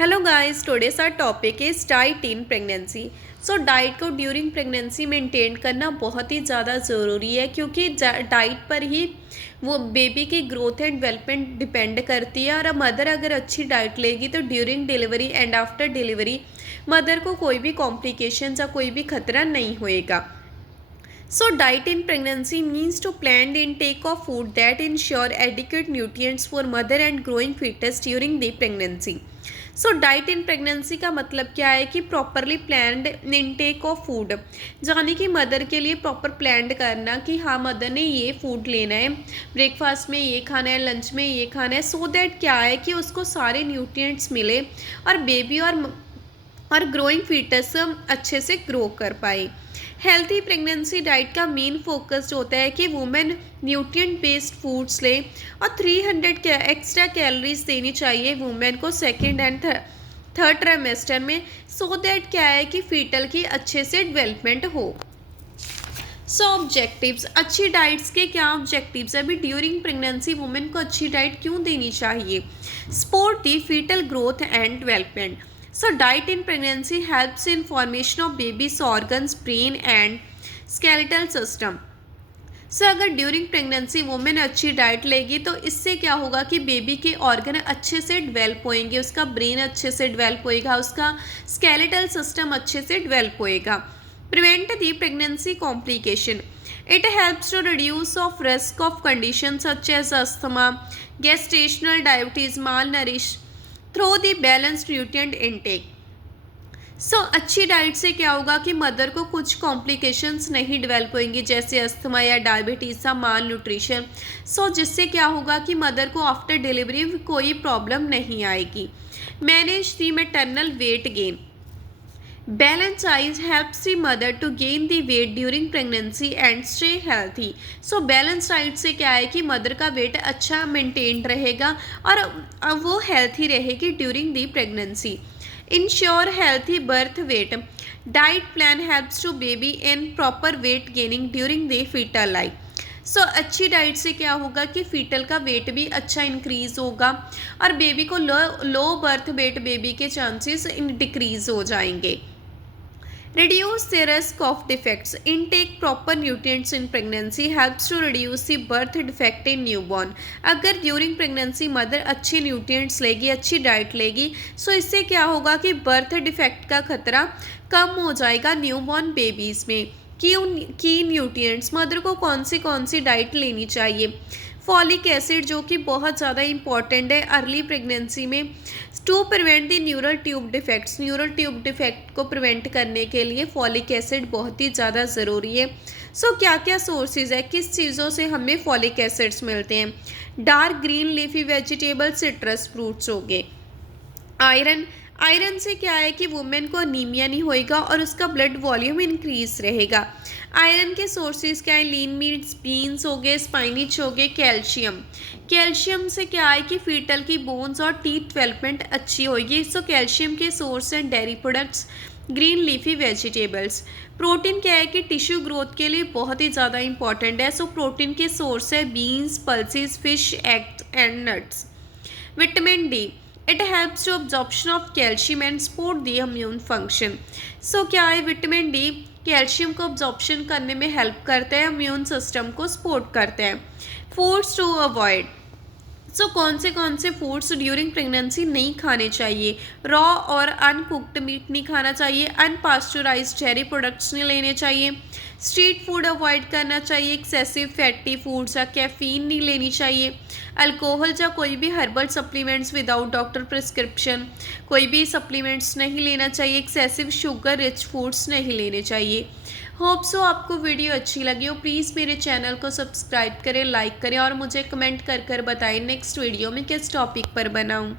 Hello guys, today's our topic is diet in pregnancy. So diet को during pregnancy maintain करना बहुत ही ज़्यादा ज़रूरी है, क्योंकि डाइट पर ही वो बेबी की ग्रोथ एंड डेवलपमेंट डिपेंड करती है। और मदर अगर अच्छी डाइट लेगी तो during delivery and after delivery mother को कोई भी कॉम्प्लिकेशन या कोई भी खतरा नहीं होएगा। So, diet in pregnancy means to planned intake of food that ensure adequate nutrients for mother and growing fetus during the pregnancy. So diet in pregnancy का मतलब क्या है कि properly planned intake of food, यानी कि mother के लिए proper planned करना कि हाँ मदर ने ये फूड लेना है, ब्रेकफास्ट में ये खाना है, लंच में ये खाना है, सो दैट क्या है कि उसको सारे न्यूट्रिएंट्स मिले और बेबी और ग्रोइंग फीटस अच्छे से ग्रो कर पाए। हेल्थी प्रेगनेंसी डाइट का मेन फोकस होता है कि वुमेन न्यूट्रिएंट बेस्ड फूड्स ले और 300 एक्स्ट्रा कैलोरीज देनी चाहिए वुमेन को सेकेंड एंड थर्ड ट्राइमेस्टर में, सो दैट क्या है कि फीटल की अच्छे से डेवलपमेंट हो। सो ऑब्जेक्टिव्स, अच्छी डाइट्स के क्या ऑब्जेक्टिव्स है? अभी ड्यूरिंग प्रेगनेंसी वुमेन को अच्छी डाइट क्यों देनी चाहिए? Support the fetal growth and development. So diet in pregnancy helps in formation of baby's organs, brain and skeletal system. सो अगर ड्यूरिंग प्रेगनेंसी वुमेन अच्छी डाइट लेगी तो इससे क्या होगा कि बेबी के ऑर्गन अच्छे से डेवलप होएंगे, उसका ब्रेन अच्छे से डेवलप होएगा, उसका स्केलेटल सिस्टम अच्छे से डेवलप होएगा। Prevent the pregnancy complication, it helps to reduce of risk of condition such as asthma, gestational diabetes, malnourish through the balanced nutrient intake. So अच्छी diet से क्या होगा कि मदर को कुछ कॉम्प्लिकेशंस नहीं डेवलप होंगी, जैसे अस्थमा या डायबिटीज़ या माल न्यूट्रिशन। सो जिससे क्या होगा कि मदर को आफ्टर डिलीवरी कोई प्रॉब्लम नहीं आएगी। Manage the maternal weight gain, balance diet helps the mother to gain the weight during pregnancy and stay healthy. So balance diet से क्या है कि मदर का वेट अच्छा मेंटेन रहेगा और वो हेल्थी रहेगी during the pregnancy. Ensure healthy birth weight, diet plan helps to baby in proper weight gaining during the foetal life. So अच्छी डाइट से क्या होगा कि फीटल का वेट भी अच्छा इंक्रीज होगा और बेबी को लो बर्थ वेट बेबी के चांसेस डिक्रीज हो जाएंगे। Reduce the risk of defects. Intake proper nutrients in pregnancy helps to reduce the birth defect in newborn. अगर ड्यूरिंग प्रेगनेंसी मदर अच्छी न्यूट्रिएंट्स लेगी, अच्छी डाइट लेगी, सो इससे क्या होगा कि बर्थ डिफेक्ट का खतरा कम हो जाएगा न्यूबॉर्न बेबीज़ में। की न्यूट्रिएंट्स, मदर को कौन सी डाइट लेनी चाहिए? फॉलिक एसिड, जो कि बहुत ज़्यादा इंपॉर्टेंट है अर्ली प्रेगनेंसी में to prevent the neural tube defects. Neural tube defect को प्रिवेंट करने के लिए फॉलिक एसिड बहुत ही ज़्यादा ज़रूरी है। सो क्या क्या सोर्सेज है, किस चीज़ों से हमें फॉलिक एसिड्स मिलते हैं? Dark green leafy vegetable, citrus fruits हो गए। आयरन, आयरन से क्या है कि वुमेन को अनीमिया नहीं होएगा और उसका ब्लड वॉल्यूम इंक्रीज रहेगा। आयरन के सोर्सेज क्या है? लीन मीट्स, बीन्स हो गए, स्पाइनिच हो गए। कैल्शियम, कैल्शियम से क्या है कि फीटल की बोन्स और टीथ डेवलपमेंट अच्छी होगी। सो कैल्शियम के सोर्स हैं dairy products, green leafy vegetables. Protein क्या है कि टिश्यू ग्रोथ के लिए बहुत ही ज़्यादा इंपॉर्टेंट है। सो प्रोटीन के सोर्स है beans, pulses, fish, eggs and nuts. Vitamin D, it helps to absorption of calcium and support the immune function. So क्या है? विटामिन डी कैल्शियम को अब्जॉर्प्शन करने में हेल्प करते हैं, इम्यून सिस्टम को सपोर्ट करते हैं। फूड्स टू अवॉइड, सो कौन से फूड्स ड्यूरिंग प्रेगनेंसी नहीं खाने चाहिए? रॉ और अनकुक्ड मीट नहीं खाना चाहिए, अनपास्चराइज्ड डेयरी प्रोडक्ट्स नहीं लेने चाहिए, स्ट्रीट फूड अवॉइड करना चाहिए, एक्सेसिव फैटी फूड्स या कैफीन नहीं लेनी चाहिए, अल्कोहल या कोई भी herbal supplements without doctor prescription कोई भी सप्लीमेंट्स नहीं लेना चाहिए, एक्सेसिव शुगर रिच फूड्स नहीं लेने चाहिए। होप सो आपको वीडियो अच्छी लगी हो। प्लीज़ मेरे चैनल को सब्सक्राइब करें, लाइक करें और मुझे कमेंट कर बताएं नेक्स्ट वीडियो में किस टॉपिक पर बनाऊं।